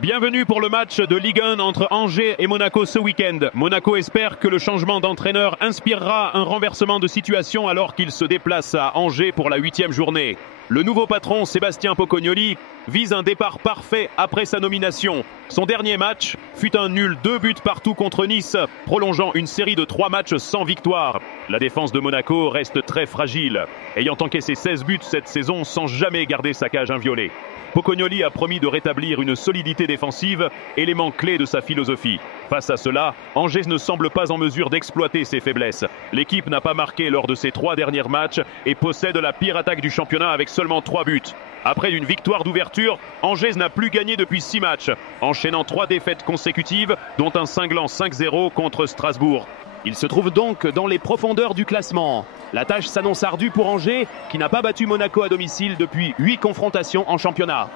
Bienvenue pour le match de Ligue 1 entre Angers et Monaco ce week-end. Monaco espère que le changement d'entraîneur inspirera un renversement de situation alors qu'il se déplace à Angers pour la 8e journée. Le nouveau patron, Sébastien Pocognoli, vise un départ parfait après sa nomination. Son dernier match fut un nul, 2 buts partout contre Nice, prolongeant une série de 3 matchs sans victoire. La défense de Monaco reste très fragile, ayant encaissé 16 buts cette saison sans jamais garder sa cage inviolée. Pocognoli a promis de rétablir une solidité défensive, élément clé de sa philosophie. Face à cela, Angers ne semble pas en mesure d'exploiter ses faiblesses. L'équipe n'a pas marqué lors de ses 3 derniers matchs et possède la pire attaque du championnat avec seulement 3 buts. Après une victoire d'ouverture, Angers n'a plus gagné depuis 6 matchs, enchaînant 3 défaites consécutives, dont un cinglant 5-0 contre Strasbourg. Il se trouve donc dans les profondeurs du classement. La tâche s'annonce ardue pour Angers, qui n'a pas battu Monaco à domicile depuis 8 confrontations en championnat.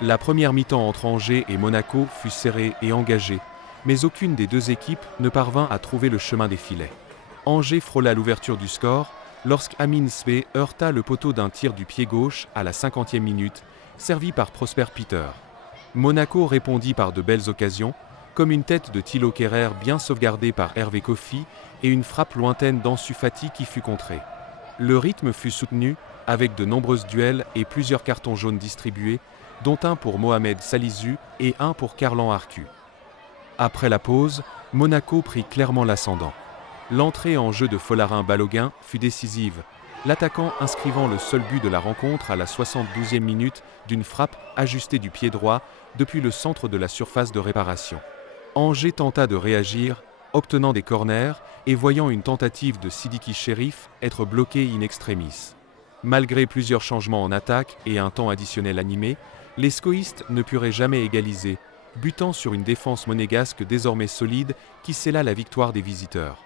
La première mi-temps entre Angers et Monaco fut serrée et engagée, mais aucune des deux équipes ne parvint à trouver le chemin des filets. Angers frôla l'ouverture du score lorsqu'Amin Sve heurta le poteau d'un tir du pied gauche à la 50e minute, servi par Prosper Peter. Monaco répondit par de belles occasions, comme une tête de Thilo Kehrer bien sauvegardée par Hervé Kofi et une frappe lointaine d'Ansu Fati qui fut contrée. Le rythme fut soutenu, avec de nombreux duels et plusieurs cartons jaunes distribués, dont un pour Mohamed Salisu et un pour Karlan Arcu. Après la pause, Monaco prit clairement l'ascendant. L'entrée en jeu de Folarin Balogun fut décisive, l'attaquant inscrivant le seul but de la rencontre à la 72e minute d'une frappe ajustée du pied droit depuis le centre de la surface de réparation. Angers tenta de réagir, obtenant des corners et voyant une tentative de Sidiki Cherif être bloquée in extremis. Malgré plusieurs changements en attaque et un temps additionnel animé, les scoïstes ne purent jamais égaliser, butant sur une défense monégasque désormais solide qui scella la victoire des visiteurs.